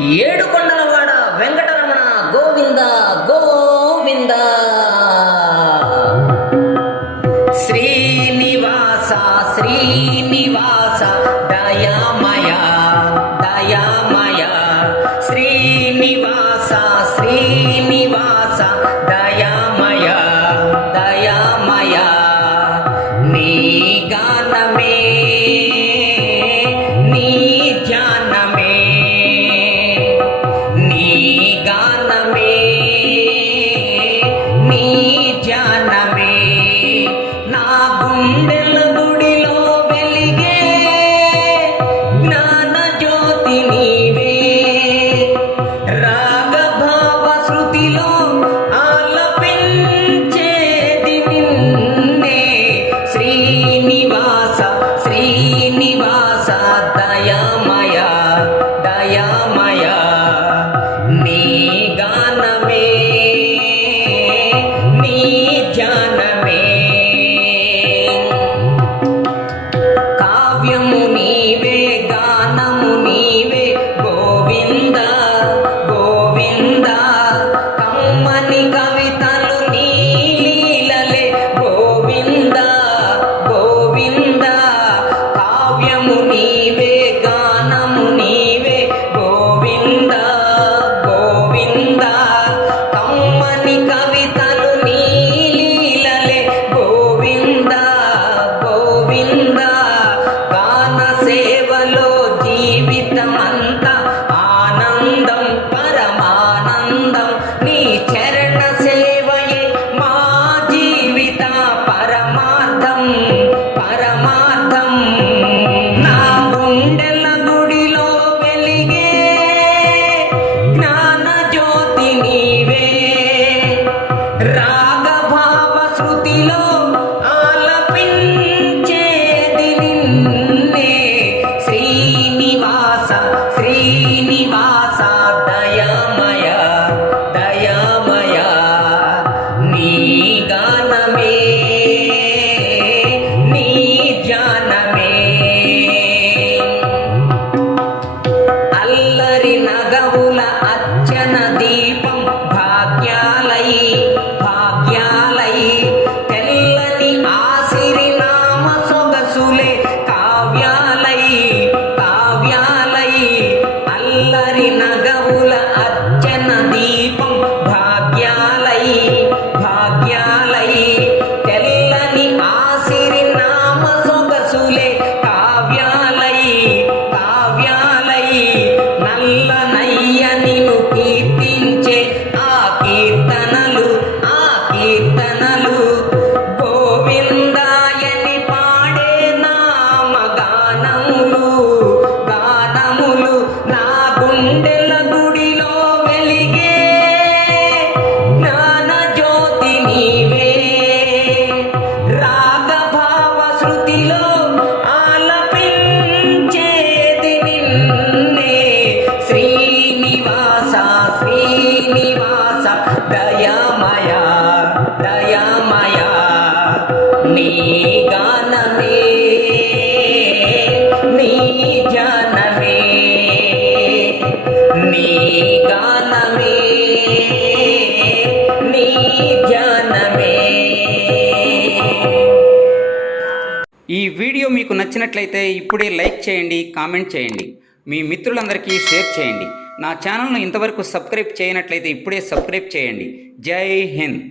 ఏడుకొండలవాడ వెంకటరమణ గోవింద గోవింద. శ్రీనివాస శ్రీనివాస దయామయ దయామయ. శ్రీనివాస శ్రీనివాస దయామయ దయామయ. నీ గానమే నీ ధ్యానమే నీ గానమే నీ ధ్యానమే నా గుండెల గుడిలో వెలిగే జ్ఞాన జ్యోతి నీవే. రాగభావ శృతిలో ఆలపించేది నిన్నే. శ్రీనివాస శ్రీనివాస దయామయ దయామయ. నీ గానమే నీ ధ్యానమే. కావ్యము నీవే గానము నీవే గోవింద గోవింద. కమ్మని కవితలు నీ లీలలే గోవింద గోవింద. కావ్యము నీవే గానము నీవే గోవింద గోవింద. కమ్మని కవితలు నీ లీలలే గోవింద గోవింద. గాన సేవలో జీవితమంతా ఆనందం పరమానందం. నీ చరణ సేవయే మా జీవిత పరమార్థం పరమార్థం. నా గుండెల గుడిలో వెలిగే జ్ఞాన జ్యోతి నీవే. రాగభావ శృతిలో ఆలపించేది నిన్నే. శ్రీనివాస శ్రీనివాస దయామయ దయామయ. నీ గానమే నీ ధ్యానమే. అల్లరి నగవుల అర్చన దీపం భాగ్యాలై భాగ్యాలై. తెల్లని ఆసిరి నామ సొగసులే కావ్యాలై కావ్యాలై. అల్లరి నగవుల అర్చన దీపం భాగ్యాలై భాగ్యాలై. తెల్లని ఆసిరి నామ సొగసులే కావ్యాలై కావ్యాలై. నల్లనయ్య నిన్ను కీర్తించే ఆ కీర్తనలు ఆ కీర్తనలు. గోవిందాయని పాడే నామ గానములు గానములు. నా గుండెల గుడిలో వెలిగే జ్ఞాన జ్యోతి నీవే. రాగభావ శృతిలో ఆలపించేది నిన్నే. శ్రీనివాస శ్రీనివాస దయామయ దయామయ. నీ గానమే నీ ధ్యానమే నీ గానమే నీ ధ్యానమే. ఈ వీడియో మీకు నచ్చినట్లయితే ఇప్పుడే లైక్ చేయండి, కామెంట్ చేయండి, మీ మిత్రులందరికీ షేర్ చేయండి. నా ఛానల్ను ఇంతవరకు సబ్స్క్రైబ్ చేయనట్లయితే ఇప్పుడే సబ్స్క్రైబ్ చేయండి. జై హింద్.